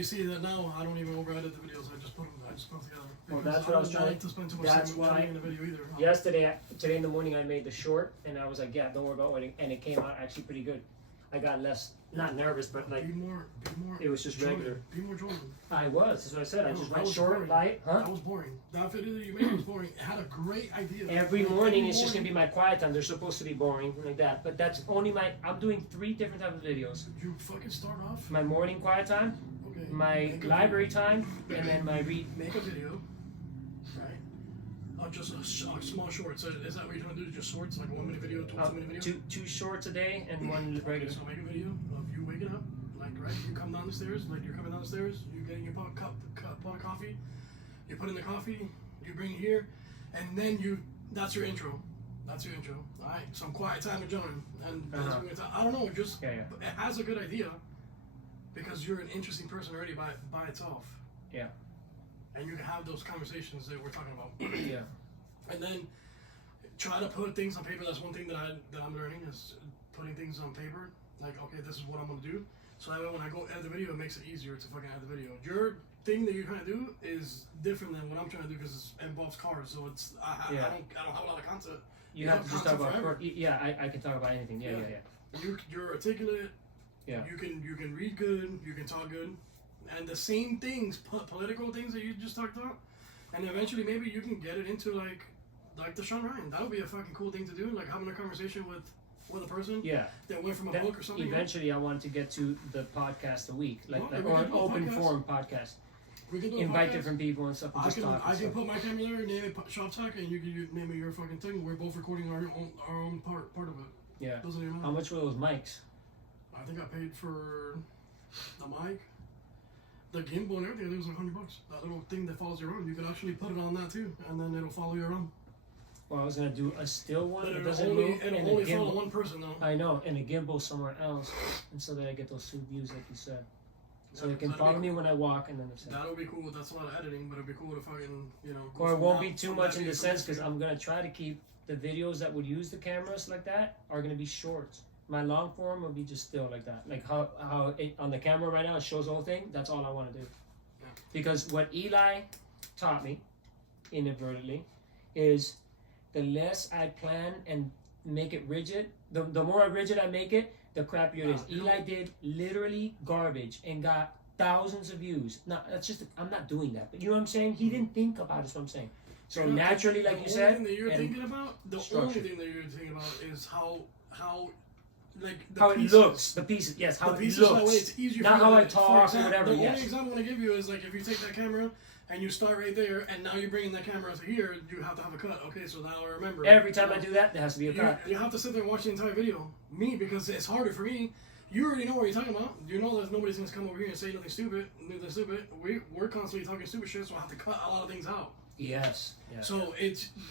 you see that now, I don't even over-edit the videos. I just put them together. Well, that's what I was trying like to spend too much that's time why editing the video either. today in the morning I made the short, and I was like, yeah, don't worry about editing, and it came out actually pretty good. I got less, not nervous, but like, be more. it was just Jordan. regular. Be more Jordan. I was, that's what I said. I No, just that went was short, boring. light, huh? That was boring. That video that you made was boring. It had a great idea. Every morning it's just gonna be my quiet time. They're supposed to be boring like that, but that's only I'm doing 3 different types of videos. You fucking start off. My morning quiet time, Okay. my library time, and then my read. Make a video. Right. Just a small shorts. Is that what you're trying to do? Just shorts, like a 1 minute video, 2 minute video. Two shorts a day and one Okay, regular. so make a video of you waking up, like right. You come down the stairs, like you're coming down the stairs. You're getting your pot of coffee. You put in the coffee. You bring it here, and then that's your intro. That's your intro. All right. Some quiet time with John, and that's what we're gonna talk. I don't know. Just Yeah. it has a good idea because you're an interesting person already by itself. Yeah. And you can have those conversations that we're talking about. Yeah. And then try to put things on paper. That's one thing that I'm learning is putting things on paper. Like, okay, this is what I'm gonna do. So that way when I go edit the video, it makes it easier to fucking edit the video. Your thing that you're trying to do is different than what I'm trying to do because it involves cars. So it's I don't have a lot of content. You have to just talk about. forever. Yeah, I can talk about anything. Yeah. You're articulate. Yeah. You can read good. You can talk good. And the same things, political things that you just talked about, and eventually maybe you can get it into like the Sean Ryan. That would be a fucking cool thing to do, like having a conversation with a person. Yeah. That went from a book or something. Eventually, I wanted to get to the podcast a week, or an open forum podcast. We can do a Invite podcast. different people and stuff. And just talk. I can put my camera there, name it Shop Talk, and you can name it your fucking thing. We're both recording our own part of it. Yeah. Doesn't even matter. How much were those mics? I think I paid for the mic, the gimbal, and everything. I think it was like $100. That little thing that follows your arm, you can actually put it on that too, and then it'll follow your arm. Well, I was gonna do a still one. But It it'll doesn't only, move. it'll And only a follow gimbal. one person though. I know, and a gimbal somewhere else, and so that I get those 2 views, like you said. So Yeah, they can that'd follow be me when I walk, and then it's. That'll be cool. That's a lot of editing, but it'd be cool to fucking, go Or it from won't that- be too from much that in the view sense from because I'm gonna try to keep the videos that would use the cameras like that are gonna be shorts. My long form will be just still like that, like how it, on the camera right now it shows the whole thing. That's all I want to do, Yeah. because what Eli taught me, inadvertently, is the less I plan and make it rigid, the more rigid I make it, the crappier it is. Eli did literally garbage and got thousands of views. Now that's just I'm not doing that, but you know what I'm saying. He didn't think about it. Is what I'm saying. So naturally, like you said, the only thing that you're and thinking about, the structure. only thing that you're thinking about is how like the how pieces, it looks, the pieces. Yes, how the it pieces, looks. that way it's easier. Not for how you I to- talk for or example, whatever, The yes. only example I'm gonna give you is like if you take that camera and you start right there, and now you're bringing that camera to here, you have to have a cut. Okay, so now I remember. Every time I do that, there has to be a cut. You have to sit there and watch the entire video. Me, because it's harder for me. You already know what you're talking about. You know that nobody's gonna come over here and say nothing stupid. We're constantly talking stupid shit, so I have to cut a lot of things out. Yes. Yeah. So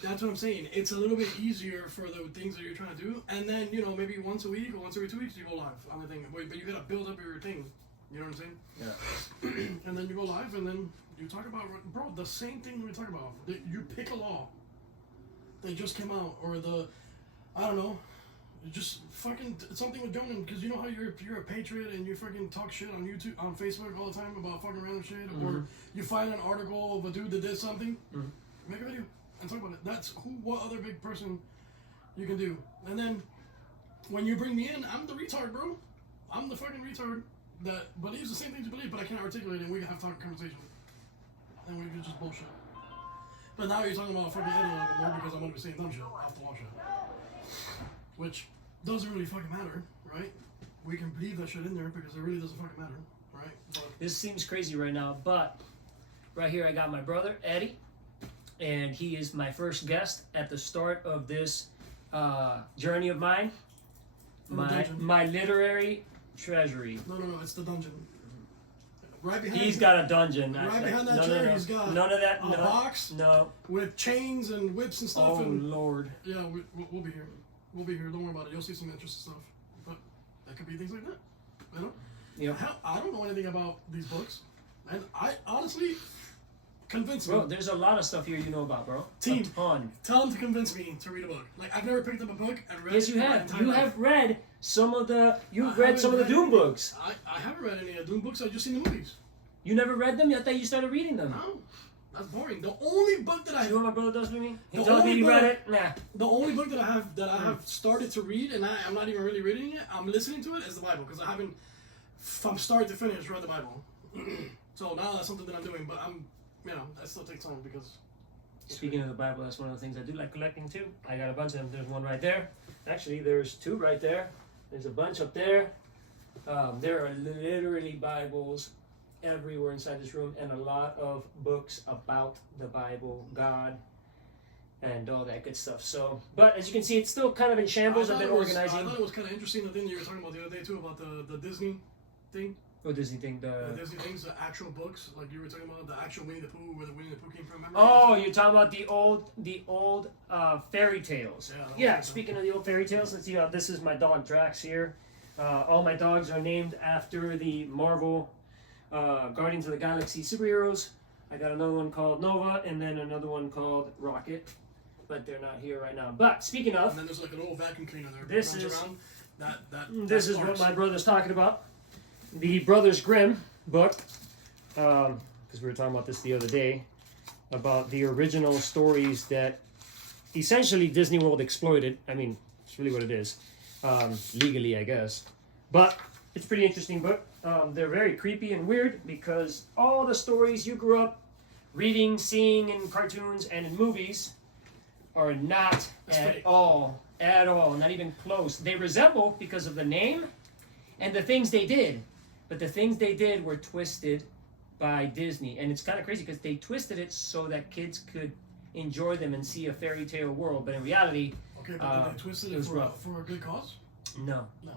that's what I'm saying. It's a little bit easier for the things that you're trying to do, and then maybe once a week or once every 2 weeks you go live on the thing. But you gotta build up your thing. You know what I'm saying? Yeah. And then you go live, and then you talk about, bro, the same thing we talk about. You pick a law that just came out, or I don't know, just fucking something with Jonan, because you know how you're a patriot and you fucking talk shit on YouTube, on Facebook all the time about fucking random shit, or you find an article of a dude that did something, make a video and talk about it. That's what other big person you can do. And then when you bring me in, I'm the retard, bro. I'm the fucking retard that believes the same things you believe, but I can't articulate it, and we can have talk conversation. And we can just bullshit. But now you're talking about fucking editing a little bit more because I'm gonna be saying dumb shit off the wall shit. Which doesn't really fucking matter, right? We can leave that shit in there because it really doesn't fucking matter, right? But This seems crazy right now, but right here I got my brother Eddie, and he is my first guest at the start of this journey of mine. My literary treasury. no, it's the dungeon. Right behind. He's got a dungeon. Right behind that chair, he's got none of that. a box No. with chains and whips and stuff. Oh and Lord. yeah, we'll be here. We'll be here. Don't worry about it. You'll see some interesting stuff. But that could be things like that. You know? Yep. Hell, I don't know anything about these books, and I honestly convince me. Bro, there's a lot of stuff here you know about, bro. Team. A ton. Tell them to convince me to read a book. Like I've never picked up a book and read. Yes, it you in my have. entire You life. have read some of the. I You've read haven't some of the read Doom any- books. I haven't read any of Doom books. I've just seen the movies. You never read them? I thought you started reading them. No, that's boring. The only book that See what my brother does with me? He The tells me only he read book- it. Nah. The only book that I have started to read, and I'm not even really reading it. I'm listening to it, is the Bible, because I haven't, from start to finish, read the Bible. So now that's something that I'm doing, but that still takes time because. Speaking of the Bible, that's one of the things I do like collecting too. I got a bunch of them. There's one right there. Actually, there's two right there. There's a bunch up there. There are literally Bibles everywhere inside this room, and a lot of books about the Bible, God, and all that good stuff. So, but as you can see, it's still kind of in shambles. I've been organizing. I thought it was kind of interesting the thing that you were talking about the other day too about the Disney thing. What Disney thing? The Disney things, the actual books, like you were talking about the actual Winnie the Pooh, where the Winnie the Pooh came from. Remember? Oh, you're talking about the old fairy tales. Yeah, Yeah. Speaking of the old fairy tales, let's see. This is my dog Drax here. All my dogs are named after the Marvel Guardians of the Galaxy superheroes. I got another one called Nova, and then another one called Rocket, but they're not here right now. But speaking of, and then there's like an old vacuum cleaner there. This runs is- around. this is what my brother's talking about. The Brothers Grimm book, because we were talking about this the other day, about the original stories that essentially Disney World exploited. I mean, it's really what it is, legally, I guess. But it's a pretty interesting book. They're very creepy and weird because all the stories you grew up reading, seeing in cartoons and in movies are not at all, not even close. They resemble because of the name and the things they did. But the things they did were twisted by Disney. And it's kind of crazy because they twisted it so that kids could enjoy them and see a fairy tale world. But in reality, Okay, but did they twisted it it was for rough. a good cause? no. No.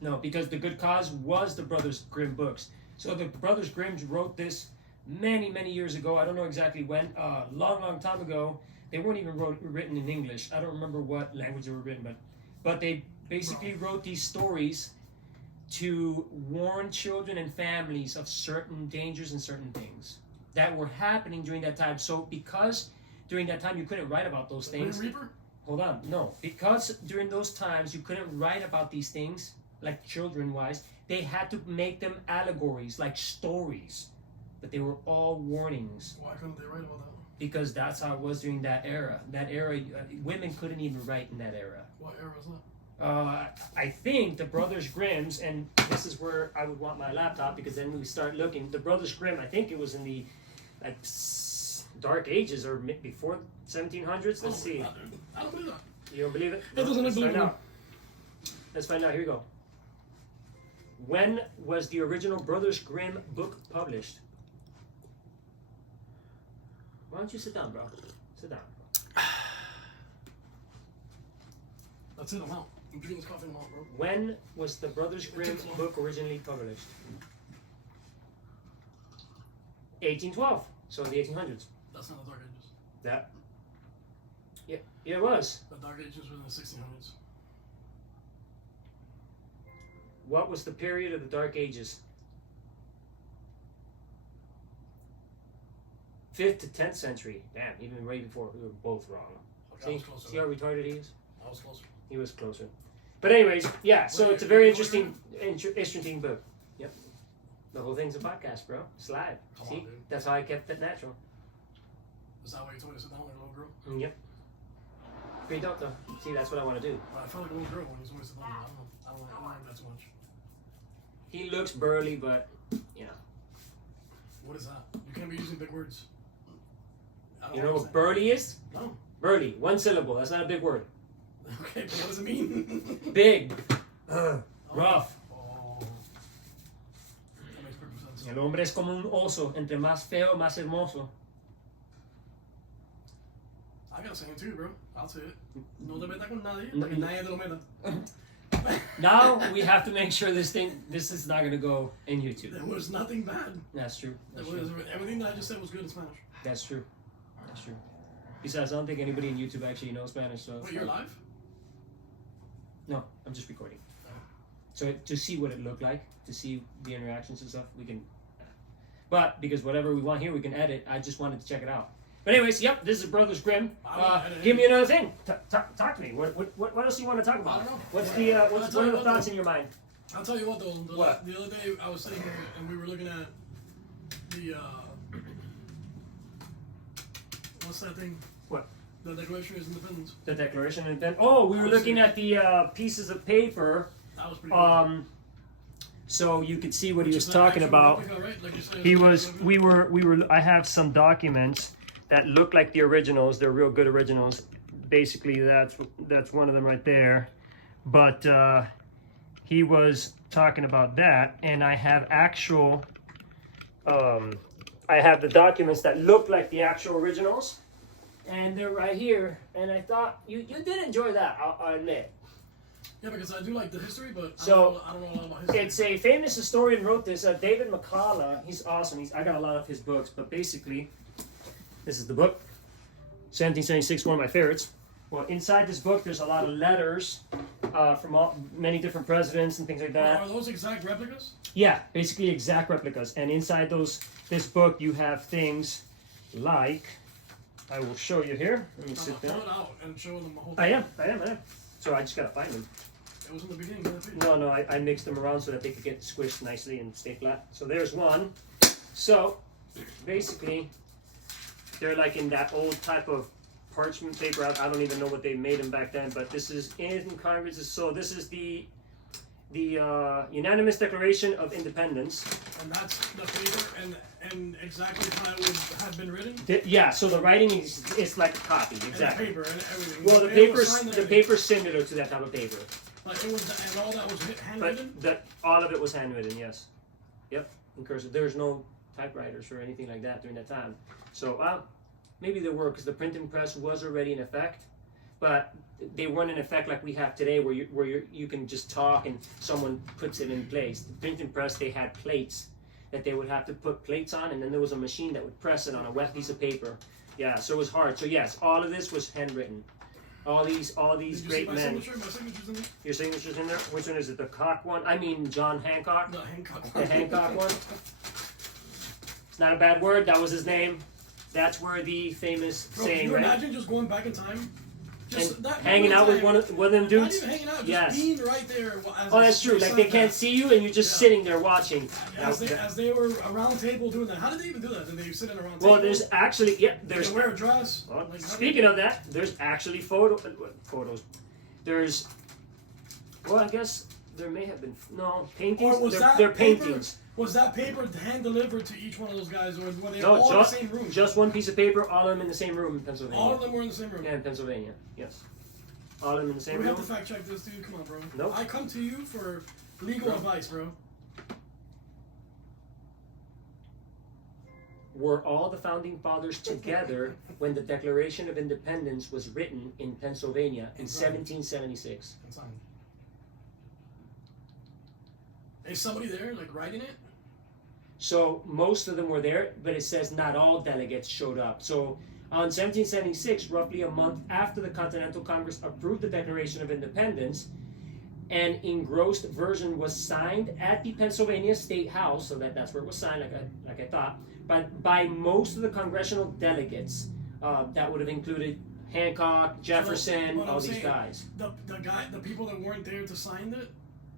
No, because the good cause was the Brothers Grimm books. So the Brothers Grimm wrote this many, many years ago. I don't know exactly when. Long time ago. They weren't even written in English. I don't remember what language they were written, but they basically wrote these stories to warn children and families of certain dangers and certain things that were happening during that time. So because during that time you couldn't write about those The Grim things. Reaper? Hold on, no. Because during those times you couldn't write about these things, like children-wise, they had to make them allegories, like stories. But they were all warnings. Why couldn't they write about that? Because that's how it was during that era. That era, women couldn't even write in that era. What era was that? I think the Brothers Grimm's, and this is where I would want my laptop because then we start looking. The Brothers Grimm, I think it was in the Dark Ages or before 1700s. Let's see. I don't believe that. You don't believe it? It doesn't Let's believe find me. out. Let's find out. Here we go. When was the original Brothers Grimm book published? Why don't you sit down, bro? Sit down. That's it, I'm out. I'm drinking this coffee, I'm out, bro. When was the Brothers Grimm took long. book originally published? 1812. So in the 1800s. That's not the Dark Ages. That. Yeah, it was. The Dark Ages were in the 1600s. What was the period of the Dark Ages? 5th to 10th century. Damn, even way before. We were both wrong. Okay, I was closer. See how retarded he is? I was closer. He was closer. But anyways, yeah, so Wait, it's a very you interesting book. Yep. The whole thing's a podcast, bro. It's live. Come See? on, dude. That's how I kept it natural. Is that why you told me to sit down like a little girl? Yep. Great dope though. See, that's what I want to do. But I felt like a little girl when you told me to sit down. I don't like that too much. He looks burly, but you know. What is that? You can't be using big words. I don't You know what understand. burly is? No. Burly. One syllable. That's not a big word. Okay, but what does it mean? Big. Oh. Rough. Oh. That makes perfect sense. El hombre es como un oso. Entre más feo, más hermoso. I got a saying too, bro. I'll say it. No te metas con nadie. No. Que nadie te lo meta. Now we have to make sure this is not going to go in YouTube. There was nothing bad. That's true. There That's was, true. everything that I just said was good in Spanish. That's true. That's true. Besides, I don't think anybody in YouTube actually knows Spanish. So Wait, you're live? No, I'm just recording. So to see what it looked like, to see the interactions and stuff, we can. But because whatever we want here, we can edit. I just wanted to check it out. But anyways, yep, this is Brothers Grimm. Give me another thing. Talk to me. What else do you want to talk about? I don't know. What's I'll tell what you are the what, thoughts though. in your mind? I'll tell you what though. What? The other day I was sitting here and we were looking at the what's that thing? What? The Declaration of Independence. The Declaration of Independence. Oh, we were looking at the pieces of paper. That was pretty good. So you could see what he Which was is an talking actual about. replica, right? Like you said, He it's was, replica. we were, I have some documents that look like the originals. They're real good originals. Basically, that's one of them right there. But he was talking about that, and I have actual, I have the documents that look like the actual originals, and they're right here. And I thought you did enjoy that, I'll admit. Yeah, because I do like the history, but So, I don't know a lot about history. It's a famous historian wrote this, David McCullough. He's awesome. I got a lot of his books, but basically, this is the book, 1776, one of my favorites. Well, inside this book, there's a lot of letters from many different presidents and things like that. Are those exact replicas? Yeah, basically exact replicas. And inside this book, you have things like, I will show you here. Let me sit Pull down. it out and show them the whole I thing. am. So I just gotta find them. It was in the beginning of the page. No, I mixed them around so that they could get squished nicely and stay flat. So there's one. So basically, they're like in that old type of parchment paper. I don't even know what they made them back then, but this is in Congress. So this is the unanimous Declaration of Independence. And that's the paper and exactly how it would have been written. Yeah. So the writing is like a copy, And exactly. the paper and everything. Well, the It was signed and the everything. paper's similar to that type of paper, Like it was, and all that was handwritten. but all of it was handwritten. Yes. Yep. In cursive. There's no typewriters or anything like that during that time. So maybe there were, because the printing press was already in effect, but they weren't in effect like we have today, where you can just talk and someone puts it in place. The printing press, they had plates that they would have to put plates on, and then there was a machine that would press it on a wet piece of paper. Yeah, so it was hard. So yes, all of this was handwritten. All these Did you see great my men. signature? My signature's in there. Your signature's in there. Which one is it? The Koch one? I mean John Hancock. The Hancock. The Hancock one. It's not a bad word. That was his name. That's where the famous Bro, saying, can you right? imagine just going back in time? Just And that hanging out with one of them Not dudes. even hanging out, just Yes. being right there. As Oh, that's true. Like they can't see you, and you're just Yeah. sitting there watching. As they were around table doing that. How did they even do that? Did they sit in a round table? Well, there's actually Did there's. they wear a dress? Well, Like, how speaking of that, there's actually photos. There's. Well, I guess there may have been paintings. Or was that they're paper- paintings. Was that paper hand delivered to each one of those guys, or were they No, all in the same room? just one piece of paper. All of them in the same room in Pennsylvania. All of them were in the same room. Yeah, in Pennsylvania. Yes. All of them in the same We room. have to fact check this, dude. Come on, bro. Nope. I come to you for legal advice, bro. Were all the founding fathers together when the Declaration of Independence was written in Pennsylvania in 1776? And signed. Is somebody there, like writing it? So most of them were there, but it says not all delegates showed up. So on 1776, roughly a month after the Continental Congress approved the Declaration of Independence, an engrossed version was signed at the Pennsylvania State House, so that's where it was signed, like I thought, but by most of the congressional delegates. That would have included Hancock, Jefferson, what I'm all these saying, guys. The people that weren't there to sign it,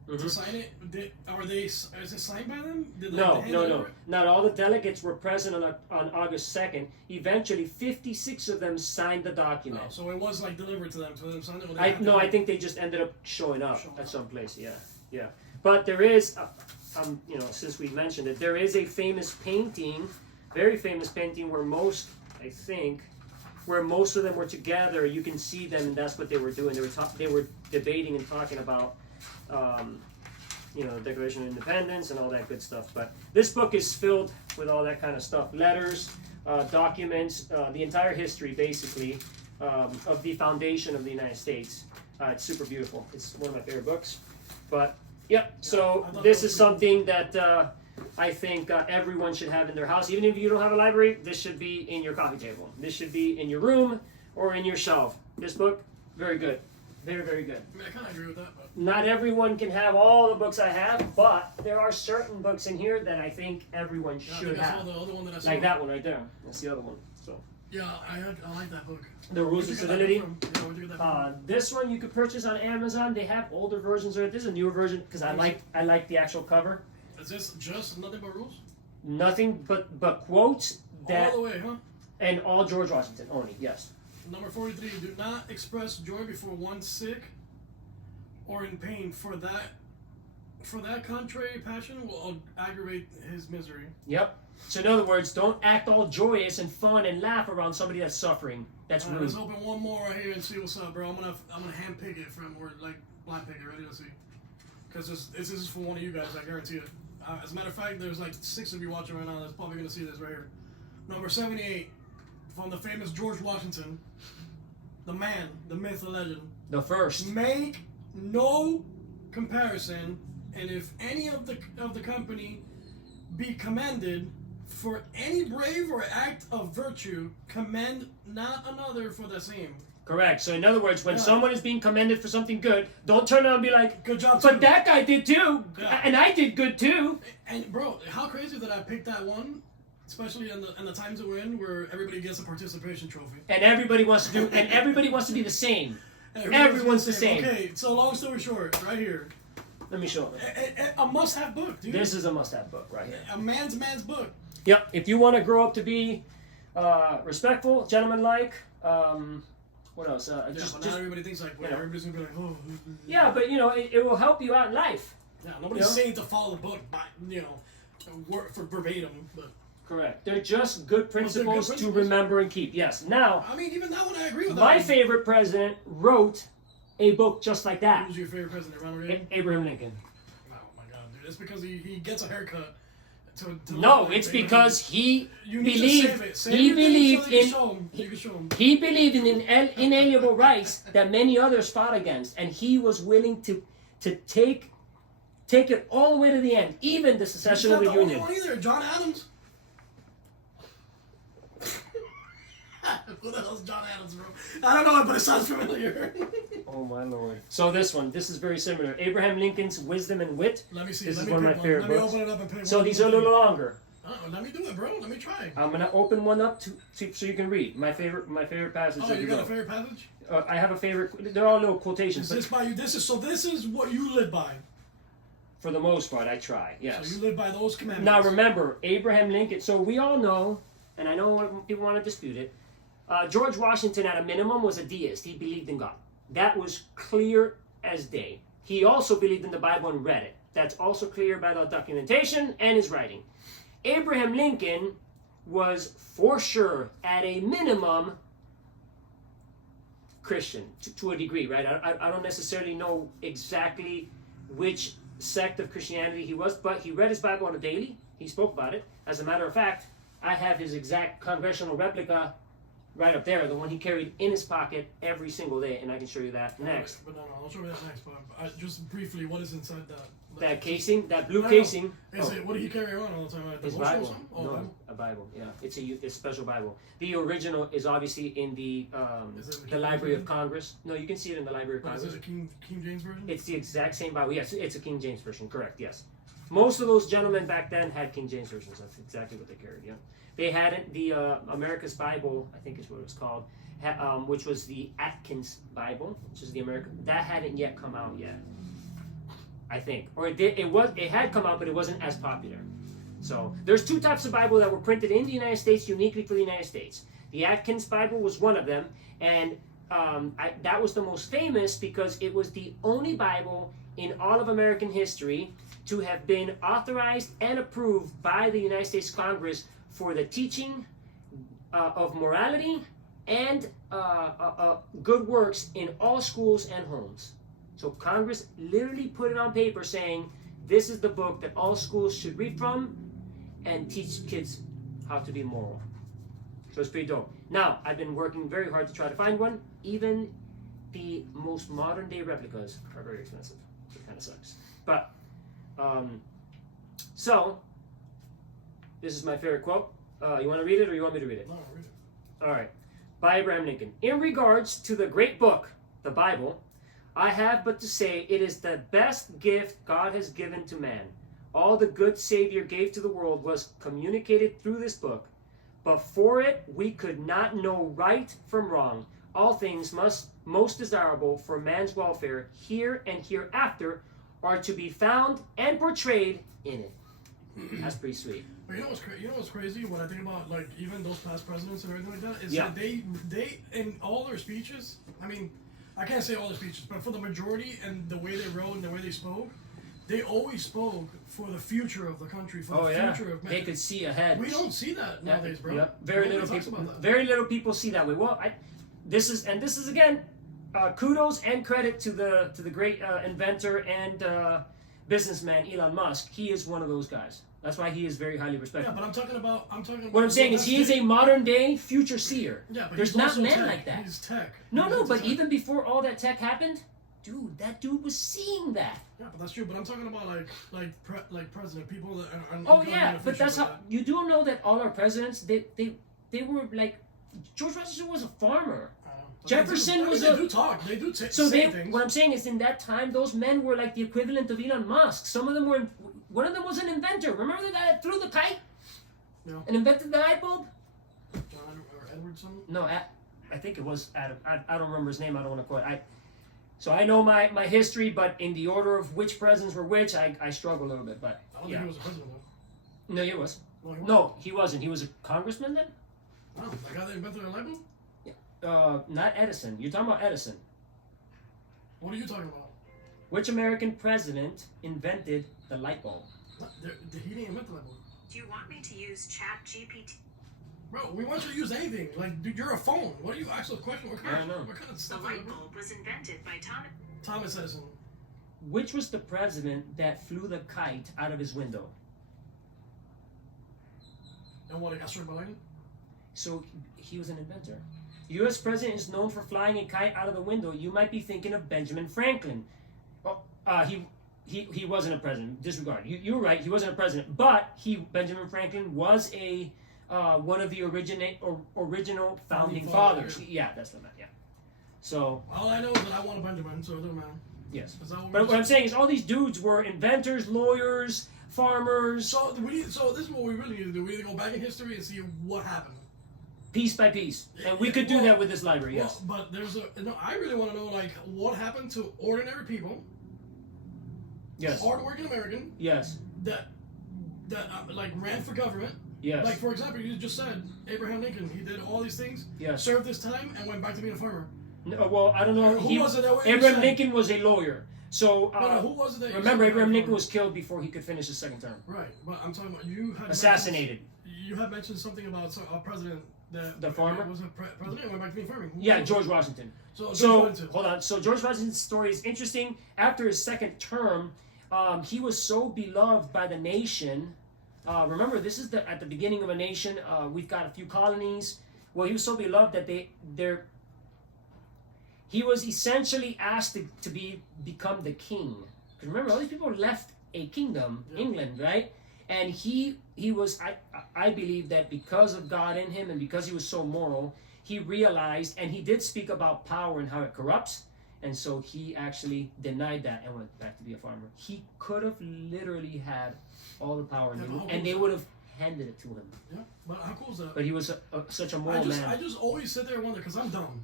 Mhm. is it signed by them? Did, like, No, they hand no, it no. over? Not all the delegates were present on August 2nd. Eventually, 56 of them signed the document. Oh, so it was like delivered to them, so them signed it. Or they had No, to- I think they just ended up showing up Showing at up. some place. Yeah. But there is, since we mentioned it, there is a famous painting, very famous painting, where most of them were together. You can see them, and that's what they were doing. They were debating and talking about, the Declaration of Independence and all that good stuff. But this book is filled with all that kind of stuff: letters, documents, the entire history, basically, of the foundation of the United States. It's super beautiful. It's one of my favorite books. But yep. So I thought this that is was something that I think everyone should have in their house. Even if you don't have a library, this should be in your coffee table. This should be in your room or in your shelf. This book, very good. Very, very good. I mean, I kind of agree with that, but Not everyone can have all the books I have, but there are certain books in here that I think everyone yeah, I should think I saw have. the other one that I saw. Like that one right there. That's the other one. So Yeah, I like that book. the Rules Where'd of you get that Civility. book from? Yeah, where'd you get that book from? This one you could purchase on Amazon. They have older versions of it. This is a newer version because I like the actual cover. Is this just nothing but rules? Nothing but quotes that, All the way, huh? and all George Washington only. Yes. Number 43. Do not express joy before one sick or in pain. For that contrary passion will aggravate his misery. Yep. So in other words, don't act all joyous and fun and laugh around somebody that's suffering. That's rude. Let's open one more right here and see what's up, bro. I'm gonna hand pick it from, or like blind pick it. Ready to see? Because this is for one of you guys. I guarantee it. As a matter of fact, there's like 6 of you watching right now that's probably gonna see this right here. Number 78, from the famous George Washington, the man, the myth, the legend. The first. Make no comparison, and if any of the company be commended for any brave or act of virtue, commend not another for the same. Correct. So in other words, when someone is being commended for something good, don't turn around and be like, good job, but too. that guy did too, Yeah. and I did good too. And bro, how crazy that I picked that one, especially in the times that we're in, where everybody gets a participation trophy. And everybody wants to be the same. Everyone's the same. Okay, so long story short, right here, Let me show it. a must-have book, dude. This is a must-have book right here. A man's book. Yep. If you want to grow up to be respectful, gentlemanlike, what else? But not everybody thinks like, wait, everybody's gonna be like, oh. Yeah, but it will help you out in life. Yeah, nobody's saying to follow the book by, word for verbatim, but. Correct. They're just good principles to remember and keep. Yes. Now, I mean, even that one I agree with. My favorite president wrote a book just like that. Who's your favorite president? Ronald Reagan? Abraham Lincoln. Oh my God, dude! It's because he gets a haircut. No, it's because he believed in inalienable rights that many others fought against, and he was willing to take it all the way to the end, even the secession of the Union. He's not the only one either. John Adams. Who the hell's John Adams, bro? I don't know, but it sounds familiar. Oh my Lord! So this is very similar. Abraham Lincoln's Wisdom and Wit. Let me see. This is one of my favorite books. Let me open it up and pick one. So these are a little longer. Let me do it, bro. Let me try. I'm gonna open one up so you can read my favorite passage. Oh, you got a favorite passage? I have a favorite. They're all little quotations. Is this by you? This is what you live by. For the most part, I try. Yes. So you live by those commandments. Now remember, Abraham Lincoln. So we all know, and I know people want to dispute it. George Washington, at a minimum, was a deist. He believed in God. That was clear as day. He also believed in the Bible and read it. That's also clear by the documentation and his writing. Abraham Lincoln was, for sure, at a minimum, Christian, to a degree, right? I don't necessarily know exactly which sect of Christianity he was, but he read his Bible on a daily. He spoke about it. As a matter of fact, I have his exact congressional replica right up there, the one he carried in his pocket every single day, and I can show you that next. But no, I'll show you that next. But just briefly, what is inside that? That casing, that blue casing. Is it? What do you carry around all the time? His Bible. No, a Bible. Yeah, it's a special Bible. The original is obviously in the Library of Congress. No, you can see it in the Library of Congress. Is it a King James version? It's the exact same Bible. Yes, it's a King James version. Correct. Yes. Most of those gentlemen back then had King James versions. That's exactly what they carried. Yeah. They had the America's Bible, I think is what it was called, which was the Atkins Bible, which is the American. That hadn't yet come out yet, I think, or it did. It had come out, but it wasn't as popular. So there's two types of Bible that were printed in the United States uniquely for the United States. The Atkins Bible was one of them, and that was the most famous because it was the only Bible in all of American history to have been authorized and approved by the United States Congress for the teaching of morality and good works in all schools and homes. So Congress literally put it on paper saying, this is the book that all schools should read from and teach kids how to be moral. So it's pretty dope. Now, I've been working very hard to try to find one. Even the most modern day replicas are very expensive. So it kind of sucks. But, so, this is my favorite quote. You want to read it or you want me to read it? No, read it. All right. By Abraham Lincoln. In regards to the great book, the Bible, I have but to say it is the best gift God has given to man. All the good Savior gave to the world was communicated through this book. But for it, we could not know right from wrong. All things most desirable for man's welfare here and hereafter are to be found and portrayed in it. That's pretty sweet. But you know what's crazy? When I think about like even those past presidents and everything like that, is Yeah. that they in all their speeches. I mean, I can't say all their speeches, but for the majority and the way they wrote and the way they spoke, they always spoke for the future of the country, for the future of man. They could see ahead. We don't see that nowadays, bro. Yep. Very Nobody little talks people. about that. Very little people see that way. Well, this is again, kudos and credit to the great inventor and businessman Elon Musk. He is one of those guys. That's why he is very highly respected. Yeah, but I'm talking about. What I'm saying is he is a modern day future seer. Yeah, but there's he's not also men tech. like that. He's tech. No, He's no, into but tech. even before all that tech happened, dude, that dude was seeing that. Yeah, but that's true. But I'm talking about like president people that are. Oh yeah, but that's how you do know that all our presidents they were like George Washington was a farmer. Jefferson was They do talk. They do So say things. what I'm saying is in that time those men were like the equivalent of Elon Musk. Some of them were. One of them was an inventor. Remember the guy that threw the kite Yeah. and invented the light bulb? John or Edward something. No, I think it was Adam. I don't remember his name. I don't want to quote. So I know my history, but in the order of which presidents were which, I struggle a little bit. But I don't yeah. think he was a president though. No, he was. No, No, he wasn't. He was a congressman then? No, the guy that invented the light bulb? Not Edison. You're talking about Edison. What are you talking about? Which American president invented the light bulb? He didn't invent the light bulb. Do you want me to use ChatGPT? Bro, we want you to use anything. Like, dude, you're a phone. What are you asking a question? What kind of The stuff? light bulb was invented by Thomas Edison. Which was the president that flew the kite out of his window? And what, he got struck by lightning? So he was an inventor. U.S. president is known for flying a kite out of the window. You might be thinking of Benjamin Franklin. He wasn't a president. Disregard. You were right. He wasn't a president, but Benjamin Franklin was a one of the original founding fathers. Yeah, that's the man. Yeah. So. All I know is that I want a Benjamin, so it doesn't matter. Yes. Is that what But what I'm saying is, all these dudes were inventors, lawyers, farmers. So this is what we really need to do. We need to go back in history and see what happened. Piece by piece, and we could do that with this library. Yes. Well, but I really want to know like what happened to ordinary people. Yes. Hardworking American. Yes. That like ran for government. Yes. Like for example, you just said Abraham Lincoln. He did all these things. Yes. Served his time and went back to being a farmer. No, well, I don't know. Who was it that you Abraham said? Lincoln was a lawyer. So who was it that you remember, said Abraham that Lincoln farmer? was killed before he could finish his second term. Right, but I'm talking about you had Assassinated. You had mentioned something about a president that The farmer? was a president and went back to being farming. Who Yeah, was it? George Washington. So Hold on. So George Washington's story is interesting. After his second term, he was so beloved by the nation. Remember, this is at the beginning of a nation. We've got a few colonies. Well, he was so beloved that he was essentially asked to become the king. Because remember, all these people left a kingdom, England, right? And he was, I believe that because of God in him and because he was so moral, he realized, and he did speak about power and how it corrupts, and so he actually denied that and went back to be a farmer. He could have literally had all the power, and they would have handed it to him. Yeah, but how cool is that? But he was such a moral man. I just always sit there and wonder because I'm dumb.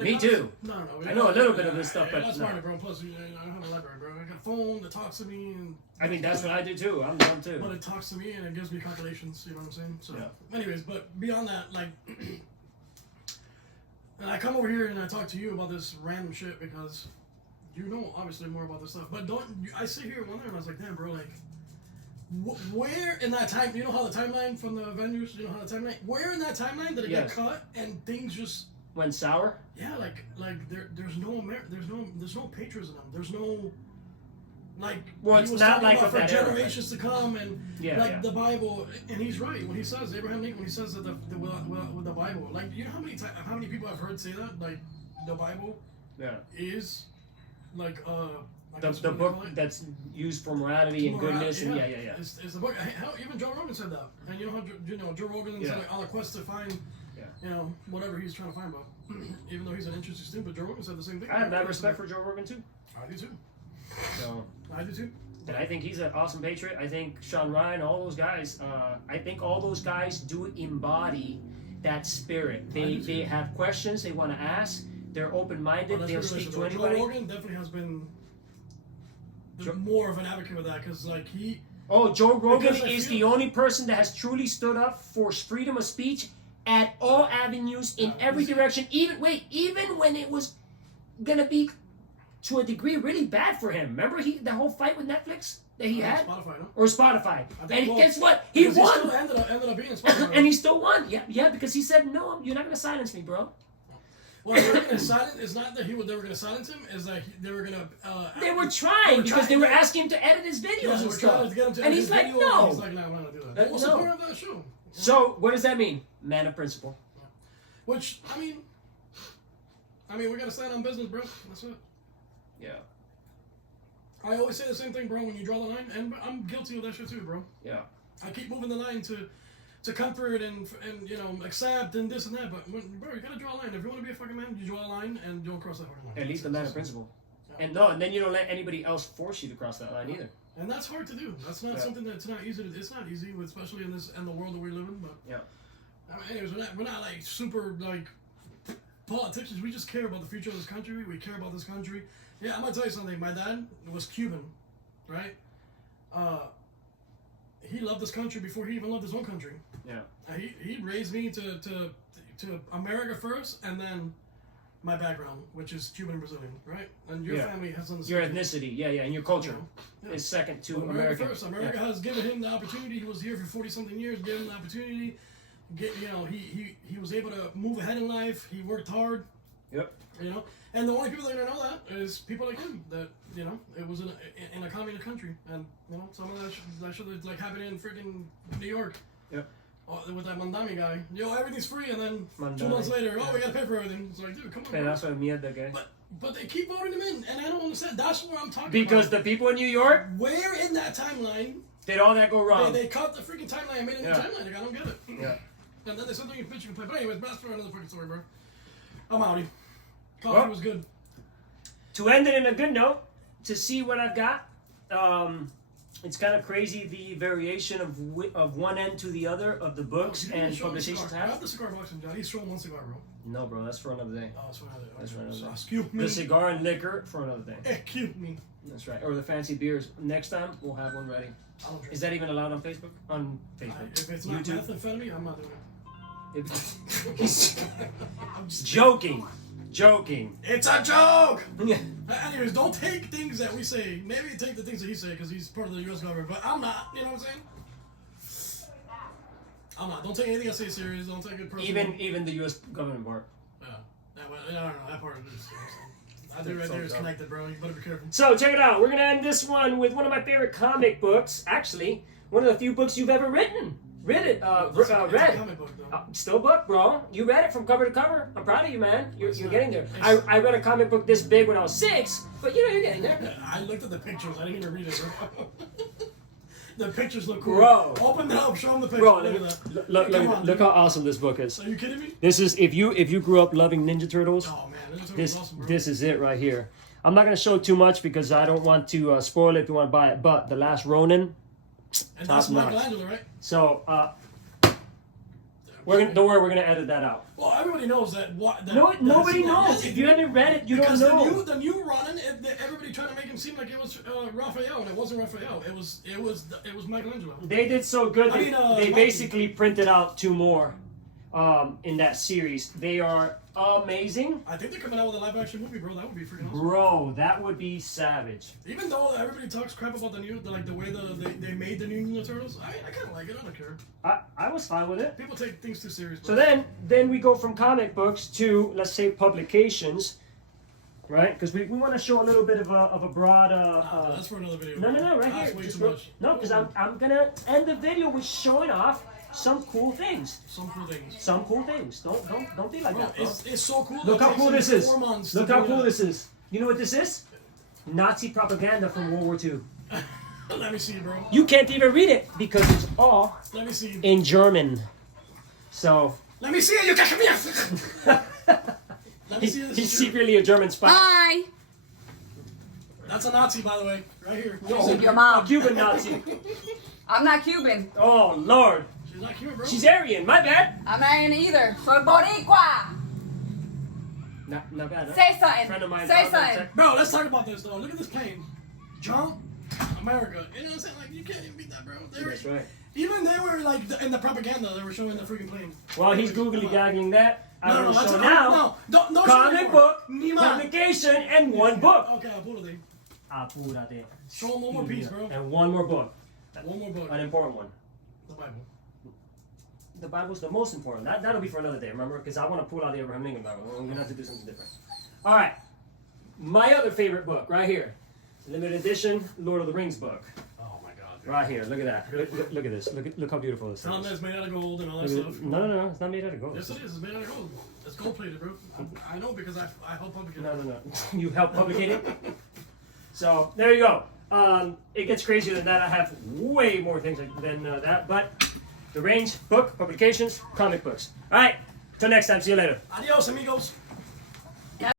Me too. No. I know a little bit of this stuff, but that's no. smart, bro. Plus, I don't have a library, bro. I got a phone that talks to me, and I mean, that's what I do too. I'm dumb too. but it talks to me and it gives me calculations. You know what I'm saying? So, Yeah. anyways, but beyond that, like, and I come over here and I talk to you about this random shit because you know obviously more about this stuff. But I sit here and wonder, and I was like, damn, bro, like. Where in that time, you know how the timeline from the Avengers, you know how the timeline, where in that timeline did it get cut and things just went sour? Yeah, like there's no patriotism. There's no like. Well, it's not like for that era, generations to come and the Bible, and he's right when he says Abraham Lincoln when he says that with the Bible, like you know how many people I've heard say that like the Bible is like the book that's used for morality and goodness and yeah. It's the book. Hell, even Joe Rogan said that, and you know how Joe Rogan is like on a quest to find, whatever he's trying to find. But even though he's an interesting student, but Joe Rogan said the same thing. I have that respect for Joe Rogan too. I do too. So I do too. And I think he's an awesome patriot. I think Sean Ryan, all those guys. I think all those guys do embody that spirit. They have questions they want to ask. They're open-minded. They'll speak to anybody. Joe Rogan definitely has been more of an advocate with that because like he Oh, Joe Rogan Because I is feel- the only person that has truly stood up for freedom of speech at all avenues in every direction. Even when it was gonna be to a degree really bad for him. Remember the whole fight with Netflix that he had? Spotify, no? Or Spotify. I think, And well, guess what? He Because won. still ended up being Spotify. And he still won. Yeah, because he said, no, you're not gonna silence me, bro. Well, they were gonna silence. It's not that they were gonna silence him. It's that they were gonna. They were trying because they were asking him to edit his Yeah, videos they and were trying stuff. to get him to And edit he's his like, video, no. and he's like, no, I'm not gonna do that. What's the no. point of that show? So what does that mean? Man of principle. Which I mean, we gotta stand on business, bro. That's it. Yeah. I always say the same thing, bro. When you draw the line, and I'm guilty of that shit too, bro. Yeah. I keep moving the line to comfort and accept and this and that. But bro, you gotta draw a line. If you want to be a fucking man, you draw a line and don't cross that fucking line. At least the man of principle. And then you don't let anybody else force you to cross that line either. And that's hard to do. That's not something that's not easy to. It's not easy, especially in the world that we live in. But Yeah. Anyways, we're not like super like politicians. We just care about the future of this country. We care about this country. Yeah, I'm gonna tell you something. My dad was Cuban, right? He loved this country before he even loved his own country. Yeah. He raised me to America first, and then my background, which is Cuban and Brazilian, right? And your family has done the same. Your ethnicity, and your culture Yeah. is second to America American. first. America has given him the opportunity. He was here for 40-something years. Given the opportunity, he was able to move ahead in life. He worked hard. Yep. And the only people that are gonna know that is people like him. That it was in a communist country, and some of that should like happen in freaking New York. Yep. With that Mandami guy, everything's free, and then 2 Mandami. months later, we gotta pay for everything. It's like, dude, come on. And bro. that's what mierda, guy. But they keep voting him in, and I don't understand. That's what I'm talking Because about. the people in New York Where in that timeline did all that go wrong. they cut the freaking timeline and made it a new timeline? Like, I don't get it. Yeah. And then there's something you bitch you can play. But anyways, that's for another fucking story, bro. I'm outie. Coffee Well, was good. To end it in a good note, to see what I've got, it's kind of crazy the variation of one end to the other of the books You didn't and show him the publications cigar. I have have. the cigar box from John. He's showing one cigar, bro. No, bro, that's for another day. Oh, that's what I did. That's right, okay. Excuse me. The cigar and liquor for another day. Excuse me. That's right. Or the fancy beers. Next time, we'll have one ready. I don't drink. Is that even allowed on Facebook? On Facebook. If it's not YouTube? methamphetamine, I'm not doing it. He's I'm just joking. Joking. It's a joke! Yeah. Anyways, don't take things that we say. Maybe take the things that he say because he's part of the U.S. government, but I'm not. You know what I'm saying? I'm not. Don't take anything I say serious. Don't take it personal. Even the U.S. government part. Yeah. I don't know. That part of it is. That dude right there is connected, bro. You better be careful. So check it out. We're gonna end this one with one of my favorite comic books. Actually, one of the few books you've ever written. Read. It's a comic book, though. Still book, bro. You read it from cover to cover. I'm proud of you, man. You're getting there. I read a comic book this big when I was 6, but you're getting there. I looked at the pictures. I didn't even read it, bro. The pictures look cool. Bro. Open it up. Show them the picture. Bro, look at that. look Come on, dude. how awesome this book is. Are you kidding me? This is if you grew up loving Ninja Turtles. Oh man, this is awesome, bro. This is it right here. I'm not gonna show too much because I don't want to spoil it if you want to buy it. But The Last Ronin. and top that's notch. Michelangelo, right? So don't worry, we're gonna edit that out. Well, everybody knows that. Nobody knows. If you haven't read it, you don't know. The new Ronin, everybody tried to make him seem like it was Raphael, and it wasn't Raphael. It was Michelangelo. They did so good. I mean, They Mikey. basically printed out 2 more in that series. They are amazing. I think they're coming out with a live action movie, bro. That would be freaking awesome. Bro, that would be savage. Even though everybody talks crap about the way they made the new Ninja Turtles, I kind of like it. I don't care. I was fine with it. People take things too serious. So then we go from comic books to, let's say, publications, right? Because we want to show a little bit of a broad. That's for another video. No, right That's here. way Just too much. no, because I'm gonna end the video with showing off some cool things. Some cool things. Some cool things. Don't be like Bro, that, bro. it's so cool. Look that how it cool takes this them is. 4 months Look to how do cool that. this is. You know what this is? Nazi propaganda from World War II. Let me see, bro. You can't even read it because it's all Let me see. in German. So Let me see it. You got me. Let me see this. he's shit. secretly a German spy. Hi. That's a Nazi, by the way, right here. Your A mom. Cuban Nazi. I'm not Cuban. Oh Lord. She's not Cuban, bro. She's Aryan. My bad. I'm not in either. Soy Boricua. Not bad. Huh? Say something. Friend of mine. Say found that something. tech- Bro, let's talk about this though. Look at this plane. Jump. America. You know what I'm saying? Like, you can't even beat that, bro. That's right. Even they were like in the propaganda, they were showing the freaking plane. Well, he's Anyways, googly come on. gagging that. I'm No, going to that's show not- now no, comic show book, Ni más. publication, and one book. Okay, apúrate. Apúrate. Show him one more piece, bro. And one more book. One more book. An important one. The Bible. The Bible's the most important. That'll be for another day, remember? Because I want to pull out the Abraham Lincoln Bible. We're going to have to do something different. All right. My other favorite book, right here. Limited edition Lord of the Rings book. Oh my God. Right here. Look at that. Look at this. Look how beautiful this Tell him is. that it's made out of gold and all that Look at- stuff. No. It's not made out of gold. Yes, it is. It's made out of gold. It's gold plated, bro. I know because I helped publicate it. No. You helped publicate it? So, there you go. It gets crazier than that. I have way more things than that. But the range, book, publications, comic books. All right. Till next time. See you later. Adios, amigos.